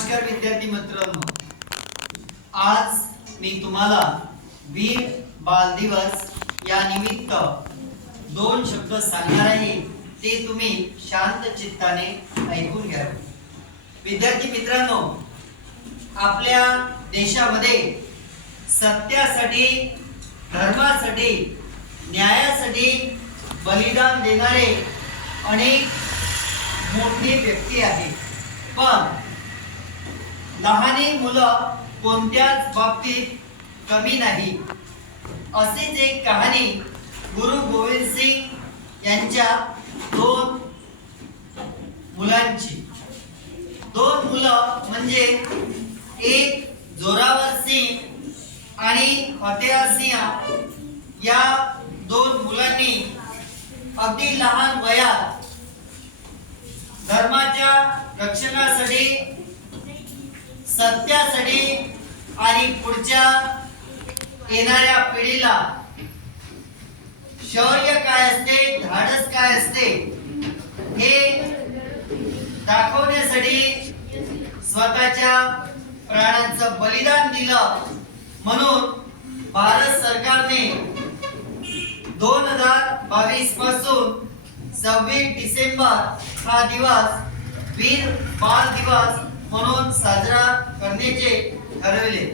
नमस्कार विद्यार्थी मित्रांनो, आज मी तुम्हाला वीर बाल दिवस या निमित्त दोन शब्द सांगणार आहे, ते तुम्ही शांत चित्ताने ऐकून घ्या। विद्यार्थी मित्रांनो, आपल्या देशामध्ये सत्यासाठी, धर्मासाठी, न्यायासाठी बलिदान देणारे अनेक मोठे व्यक्ती आहेत, पण लहानी मुलं कोणत्याच बाबतीत कमी नाही। अशीच एक कहाणी गुरु गोविंद सिंग यांच्या दोन मुलांची। दोन मुलं म्हणजे एक जोरावर सिंग आणि फतेह सिंह। या दोन मुलांनी अगदी लहान वयात धर्माच्या रक्षणासाठी, सत्यासाठी आणि पुढच्या येणाऱ्या पिढीला शौर्य काय असते, धाडस काय असते हे दाखवण्यासाठी स्वतःच्या प्राणांचं बलिदान दिलं। म्हणून भारत सरकारने 2022 पासून 26 डिसेंबर हा दिवस वीर बाल दिवस म्हणून साजरा करण्याचे ठरविले।